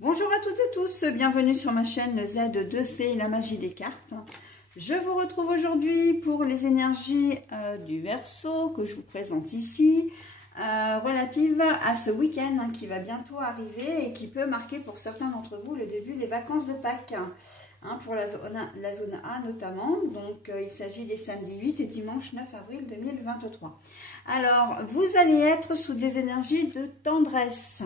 Bonjour à toutes et tous, bienvenue sur ma chaîne Z2C, la magie des cartes. Je vous retrouve aujourd'hui pour les énergies du Verseau que je vous présente ici, relatives à ce week-end qui va bientôt arriver et qui peut marquer pour certains d'entre vous le début des vacances de Pâques, pour la zone A notamment. Donc il s'agit des samedis 8 et dimanche 9 avril 2023. Alors, vous allez être sous des énergies de tendresse.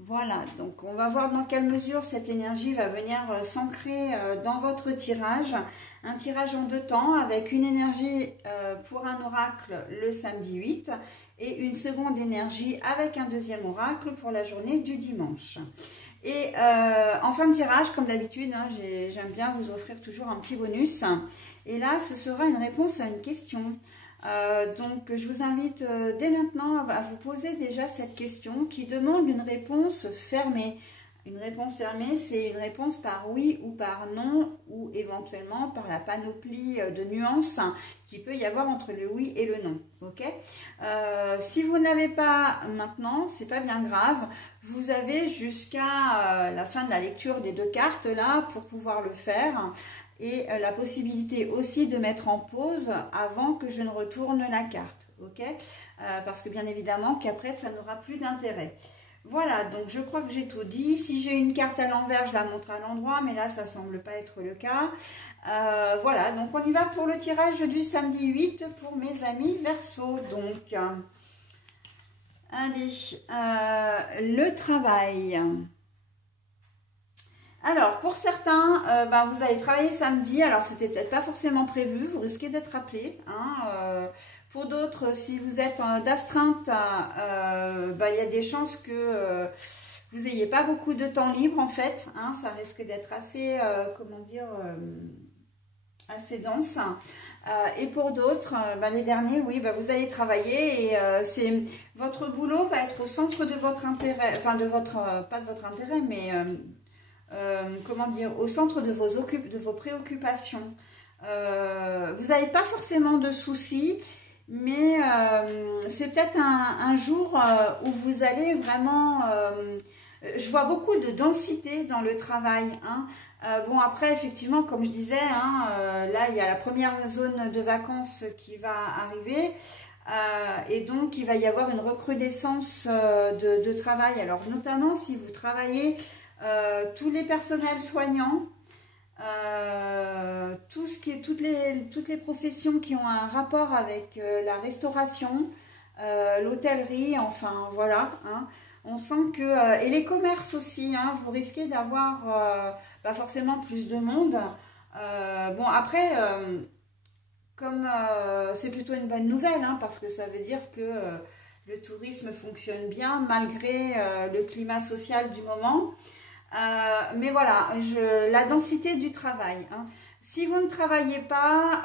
Voilà, donc on va voir dans quelle mesure cette énergie va venir s'ancrer dans votre tirage. Un tirage en deux temps avec une énergie pour un oracle le samedi 8 et une seconde énergie avec un deuxième oracle pour la journée du dimanche. Et en fin de tirage, comme d'habitude, j'aime bien vous offrir toujours un petit bonus. Et là, ce sera une réponse à une question. Donc je vous invite dès maintenant à vous poser déjà cette question qui demande une réponse fermée. Une réponse fermée, c'est une réponse par oui ou par non, ou éventuellement par la panoplie de nuances qu'il peut y avoir entre le oui et le non. Ok, si vous n'avez pas maintenant, c'est pas bien grave. Vous avez jusqu'à la fin de la lecture des deux cartes là pour pouvoir le faire. Et la possibilité aussi de mettre en pause avant que je ne retourne la carte, ok, parce que bien évidemment qu'après ça n'aura plus d'intérêt. Voilà, donc je crois que j'ai tout dit. Si j'ai une carte à l'envers, je la montre à l'endroit, mais là ça semble pas être le cas. Voilà, donc on y va pour le tirage du samedi 8 pour mes amis Verseau. Donc, allez, le travail. Alors, pour certains, vous allez travailler samedi. Alors, c'était peut-être pas forcément prévu. Vous risquez d'être appelé. Pour d'autres, si vous êtes d'astreinte, il y a des chances que vous n'ayez pas beaucoup de temps libre, en fait. Ça risque d'être assez, assez dense. Et pour d'autres, les derniers, oui, vous allez travailler et votre boulot va être au centre de votre intérêt. Enfin, pas de votre intérêt, mais... au centre de vos préoccupations. Vous n'avez pas forcément de soucis, mais c'est peut-être un jour où vous allez vraiment... je vois beaucoup de densité dans le travail. Bon, après, effectivement, comme je disais, là, il y a la première zone de vacances qui va arriver. Et donc, il va y avoir une recrudescence de travail. Alors, notamment si vous travaillez... tous les personnels soignants, toutes les professions qui ont un rapport avec la restauration, l'hôtellerie, enfin voilà, on sent que, et les commerces aussi, vous risquez d'avoir pas forcément plus de monde. Bon après, comme c'est plutôt une bonne nouvelle, parce que ça veut dire que le tourisme fonctionne bien malgré le climat social du moment. Mais voilà, la densité du travail. Si vous ne travaillez pas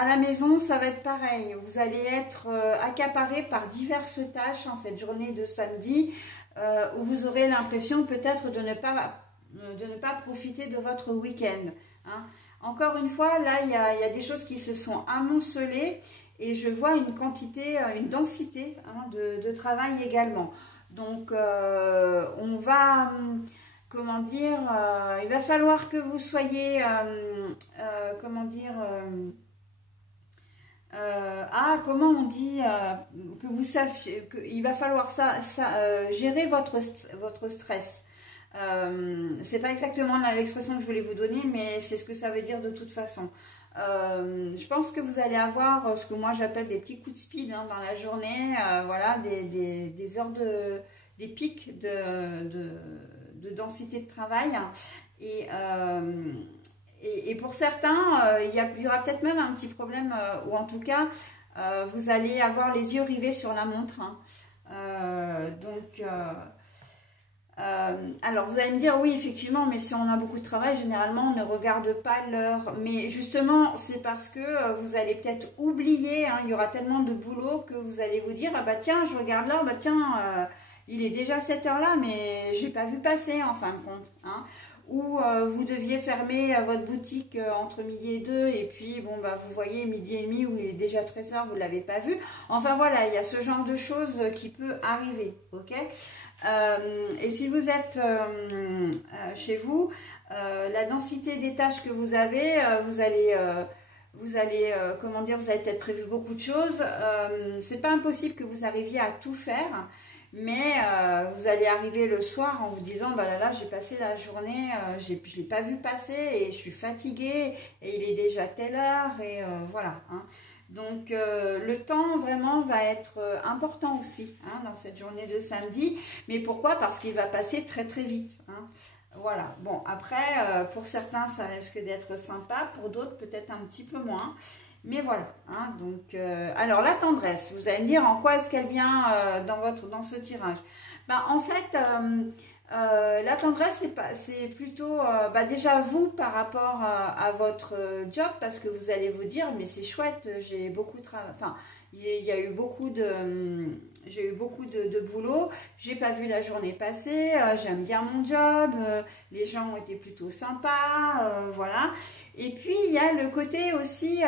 à la maison, ça va être pareil. Vous allez être accaparé par diverses tâches en cette journée de samedi où vous aurez l'impression peut-être de ne pas profiter de votre week-end. Encore une fois, là, il y a des choses qui se sont amoncelées et je vois une quantité, une densité de travail également. Donc, on va, il va falloir que vous soyez, comment on dit, que vous sachiez, qu'il va falloir gérer votre stress. C'est pas exactement l'expression que je voulais vous donner, mais c'est ce que ça veut dire de toute façon. Je pense que vous allez avoir ce que moi j'appelle des petits coups de speed dans la journée, voilà, des heures des pics de densité de travail. Et pour certains, il y aura peut-être même un petit problème, ou en tout cas, vous allez avoir les yeux rivés sur la montre. Alors vous allez me dire oui effectivement, mais si on a beaucoup de travail généralement on ne regarde pas l'heure, mais justement c'est parce que vous allez peut-être oublier, il y aura tellement de boulot que vous allez vous dire ah bah tiens je regarde l'heure, bah tiens il est déjà cette heure là mais j'ai pas vu passer en fin de compte, ou vous deviez fermer votre boutique entre midi et 2 et puis bon vous voyez midi et demi où il est déjà 13 h, vous ne l'avez pas vu. Enfin voilà, il y a ce genre de choses qui peut arriver, ok. Et si vous êtes chez vous, la densité des tâches que vous avez, vous allez comment dire, vous avez peut-être prévu beaucoup de choses. C'est pas impossible que vous arriviez à tout faire, mais vous allez arriver le soir en vous disant, bah là, j'ai passé la journée, je l'ai pas vu passer et je suis fatiguée et il est déjà telle heure et voilà. Hein. Donc le temps vraiment va être important aussi hein, dans cette journée de samedi. Mais pourquoi? Parce qu'il va passer très très vite. Hein. Voilà, bon après pour certains ça risque d'être sympa, pour d'autres peut-être un petit peu moins. Mais voilà, hein, donc alors la tendresse, vous allez me dire en quoi est-ce qu'elle vient dans ce tirage. Ben, en fait, la tendresse, c'est plutôt déjà vous par rapport à votre job, parce que vous allez vous dire, mais c'est chouette, j'ai beaucoup de travail, enfin, il y a eu beaucoup de, j'ai eu beaucoup de boulot, j'ai pas vu la journée passer, j'aime bien mon job, les gens ont été plutôt sympas, voilà. Et puis il y a le côté aussi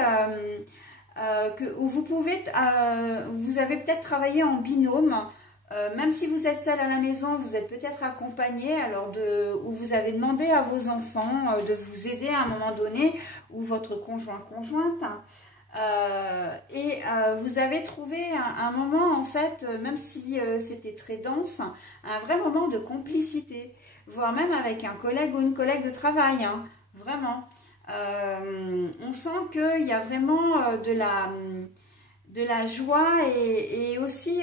où vous pouvez, vous avez peut-être travaillé en binôme. Même si vous êtes seul à la maison, vous êtes peut-être accompagné, alors où vous avez demandé à vos enfants de vous aider à un moment donné, ou votre conjointe. Vous avez trouvé un moment, en fait, même si c'était très dense, un vrai moment de complicité, voire même avec un collègue ou une collègue de travail, hein, vraiment. On sent qu'il y a vraiment de la joie et aussi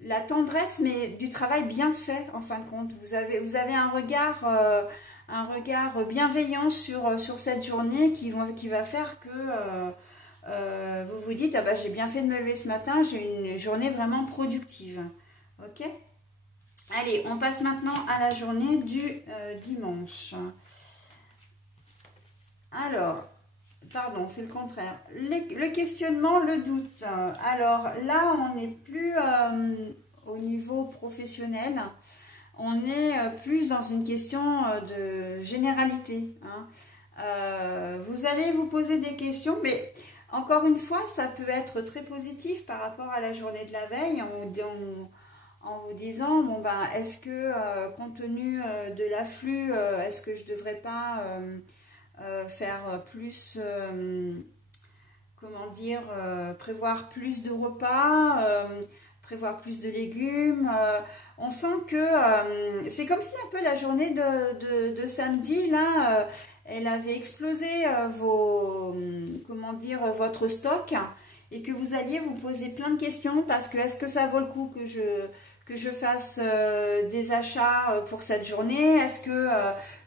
la tendresse, mais du travail bien fait en fin de compte. Vous avez un regard bienveillant sur cette journée qui va faire que vous vous dites, ah bah, j'ai bien fait de me lever ce matin, j'ai une journée vraiment productive. Ok? Allez, on passe maintenant à la journée du dimanche. Alors, pardon, c'est le contraire. Le questionnement, le doute. Alors là, on n'est plus au niveau professionnel. On est plus dans une question de généralité. Hein. Vous allez vous poser des questions, mais encore une fois, ça peut être très positif par rapport à la journée de la veille, en vous disant, bon ben, est-ce que, compte tenu de l'afflux, est-ce que je ne devrais pas faire plus, comment dire, prévoir plus de repas, prévoir plus de légumes. On sent que c'est comme si un peu la journée de samedi, là, elle avait explosé comment dire, votre stock, et que vous alliez vous poser plein de questions parce que est-ce que ça vaut le coup que je fasse des achats pour cette journée? Est-ce que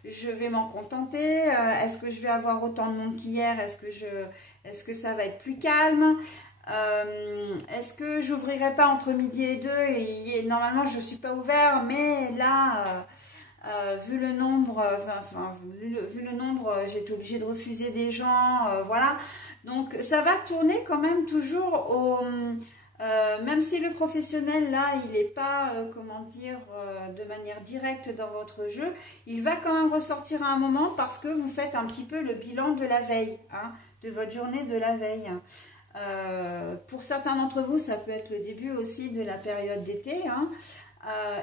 je vais m'en contenter? Est-ce que je vais avoir autant de monde qu'hier? Est-ce que ça va être plus calme? Est-ce que j'ouvrirai pas entre midi et 2 et normalement je ne suis pas ouvert, mais là vu le nombre, vu le nombre, j'ai été obligée de refuser des gens, voilà. Donc ça va tourner quand même toujours au même si le professionnel là il n'est pas comment dire de manière directe dans votre jeu, il va quand même ressortir à un moment parce que vous faites un petit peu le bilan de la veille, hein, de votre journée de la veille. Pour certains d'entre vous, ça peut être le début aussi de la période d'été, hein,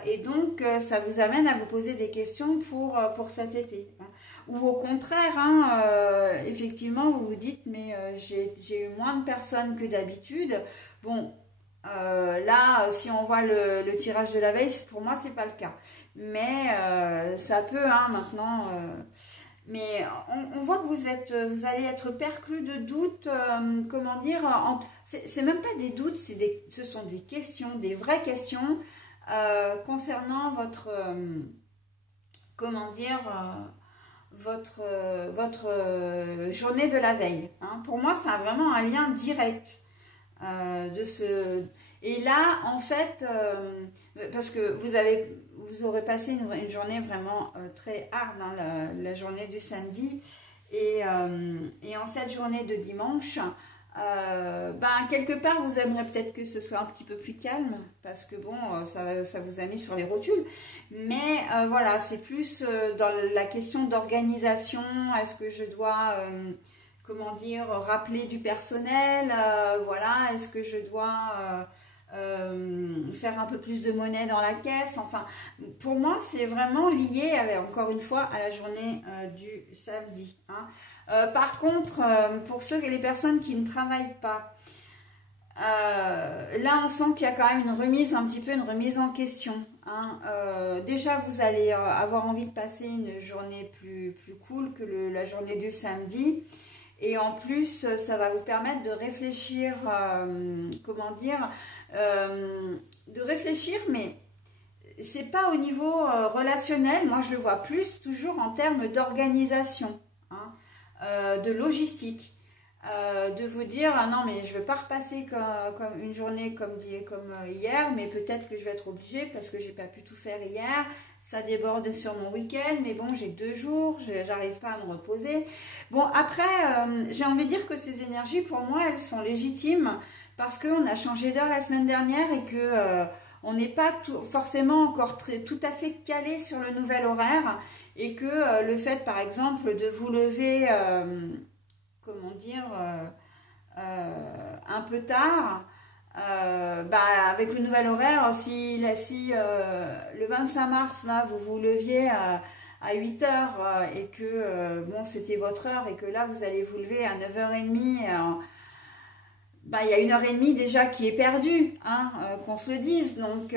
et donc ça vous amène à vous poser des questions pour cet été. Hein. Ou au contraire, hein, effectivement, vous vous dites, mais j'ai eu moins de personnes que d'habitude. Bon, là, si on voit le tirage de la veille, pour moi, c'est pas le cas. Mais ça peut, hein, maintenant... mais on voit que vous allez être perclus de doutes, comment dire, c'est même pas des doutes, ce sont des questions, des vraies questions concernant votre, comment dire, votre journée de la veille. Hein. Pour moi, ça a vraiment un lien direct de ce... Et là, en fait, parce que vous aurez passé une journée vraiment très hard, hein, la journée du samedi, et en cette journée de dimanche, quelque part, vous aimeriez peut-être que ce soit un petit peu plus calme, parce que bon, ça vous a mis sur les rotules, mais voilà, c'est plus dans la question d'organisation. Est-ce que je dois... comment dire, rappeler du personnel, voilà, est-ce que je dois faire un peu plus de monnaie dans la caisse. Enfin, pour moi, c'est vraiment lié, encore une fois, à la journée du samedi. Hein. Par contre, pour les personnes qui ne travaillent pas, là, on sent qu'il y a quand même une remise, un petit peu une remise en question. Hein. Déjà, vous allez avoir envie de passer une journée plus cool que la journée du samedi. Et en plus, ça va vous permettre de réfléchir, comment dire, de réfléchir, mais c'est pas au niveau relationnel. Moi, je le vois plus toujours en termes d'organisation, hein, de logistique. De vous dire, ah non mais je ne vais pas repasser comme une journée comme hier, mais peut-être que je vais être obligée parce que j'ai pas pu tout faire hier, ça déborde sur mon week-end, mais bon j'ai 2 jours, j'arrive pas à me reposer. Bon après, j'ai envie de dire que ces énergies pour moi elles sont légitimes parce qu'on a changé d'heure la semaine dernière et que on n'est pas forcément encore tout à fait calé sur le nouvel horaire et que le fait par exemple de vous lever comment dire, un peu tard, avec le nouvel horaire, si le 25 mars, là, vous vous leviez à 8 h et que, bon, c'était votre heure et que là, vous allez vous lever à 9h30, il y a 1h30 déjà qui est perdue, hein, qu'on se le dise. Donc,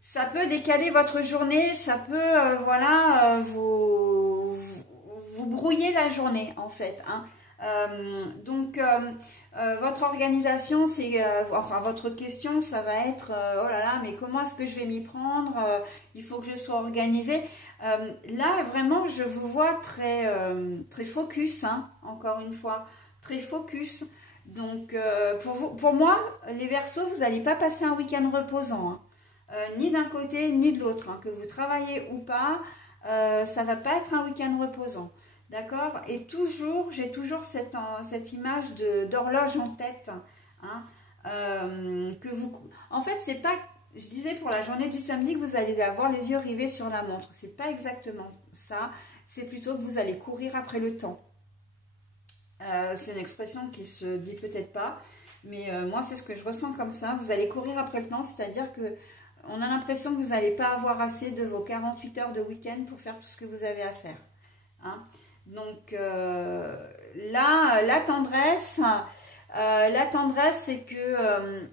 ça peut décaler votre journée, ça peut, voilà, vous brouillez la journée en fait. Hein. Votre organisation, enfin votre question, ça va être oh là là, mais comment est-ce que je vais m'y prendre, il faut que je sois organisée. Là vraiment, je vous vois très focus, hein, encore une fois, très focus. Donc pour moi, les Verseaux, vous n'allez pas passer un week-end reposant, hein. Ni d'un côté ni de l'autre, hein, que vous travaillez ou pas, ça va pas être un week-end reposant. D'accord? Et j'ai toujours cette image d'horloge en tête. Hein, en fait, c'est pas, je disais pour la journée du samedi que vous allez avoir les yeux rivés sur la montre. C'est pas exactement ça. C'est plutôt que vous allez courir après le temps. C'est une expression qui se dit peut-être pas. Mais moi, c'est ce que je ressens comme ça. Vous allez courir après le temps, c'est-à-dire que on a l'impression que vous n'allez pas avoir assez de vos 48 heures de week-end pour faire tout ce que vous avez à faire. Hein. Donc là, la tendresse, c'est que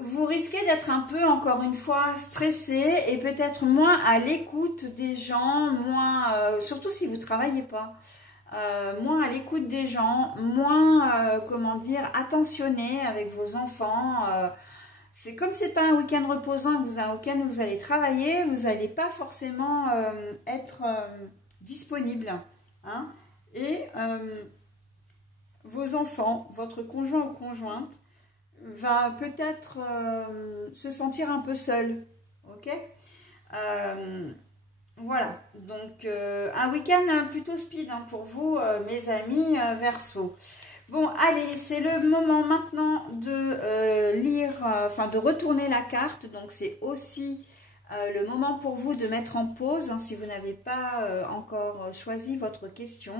vous risquez d'être un peu, encore une fois, stressé et peut-être moins à l'écoute des gens, moins, surtout si vous ne travaillez pas, moins à l'écoute des gens, moins, comment dire, attentionné avec vos enfants. C'est comme c'est pas un week-end reposant, un week-end où vous allez travailler, vous n'allez pas forcément être disponible. Hein, et vos enfants, votre conjoint ou conjointe, va peut-être se sentir un peu seul. Ok, voilà, donc un week-end plutôt speed, hein, pour vous, mes amis Verseaux. Bon, allez, c'est le moment maintenant de lire, enfin de retourner la carte. Donc, c'est aussi le moment pour vous de mettre en pause, hein, si vous n'avez pas encore choisi votre question.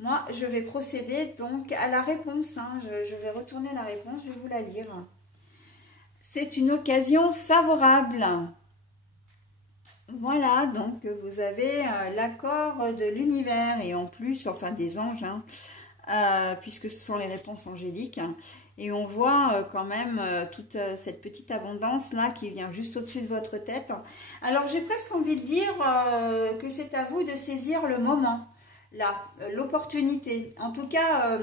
Moi, je vais procéder donc à la réponse. Hein. Je vais retourner la réponse, je vais vous la lire. C'est une occasion favorable. Voilà, donc vous avez l'accord de l'univers et en plus, enfin des anges, hein. Puisque ce sont les réponses angéliques, hein, et on voit quand même toute cette petite abondance là qui vient juste au-dessus de votre tête. Alors j'ai presque envie de dire que c'est à vous de saisir le moment là, l'opportunité. En tout cas,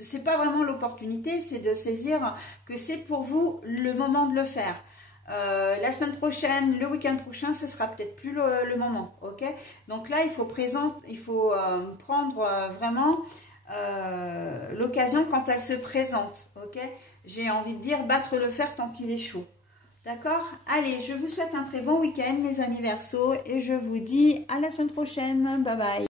c'est pas vraiment l'opportunité, c'est de saisir que c'est pour vous le moment de le faire. La semaine prochaine, le week-end prochain, ce sera peut-être plus le moment, ok? Donc là, il faut prendre vraiment l'occasion quand elle se présente, ok? J'ai envie de dire battre le fer tant qu'il est chaud. D'accord? Allez, je vous souhaite un très bon week-end, mes amis Verseaux, et je vous dis à la semaine prochaine. Bye bye.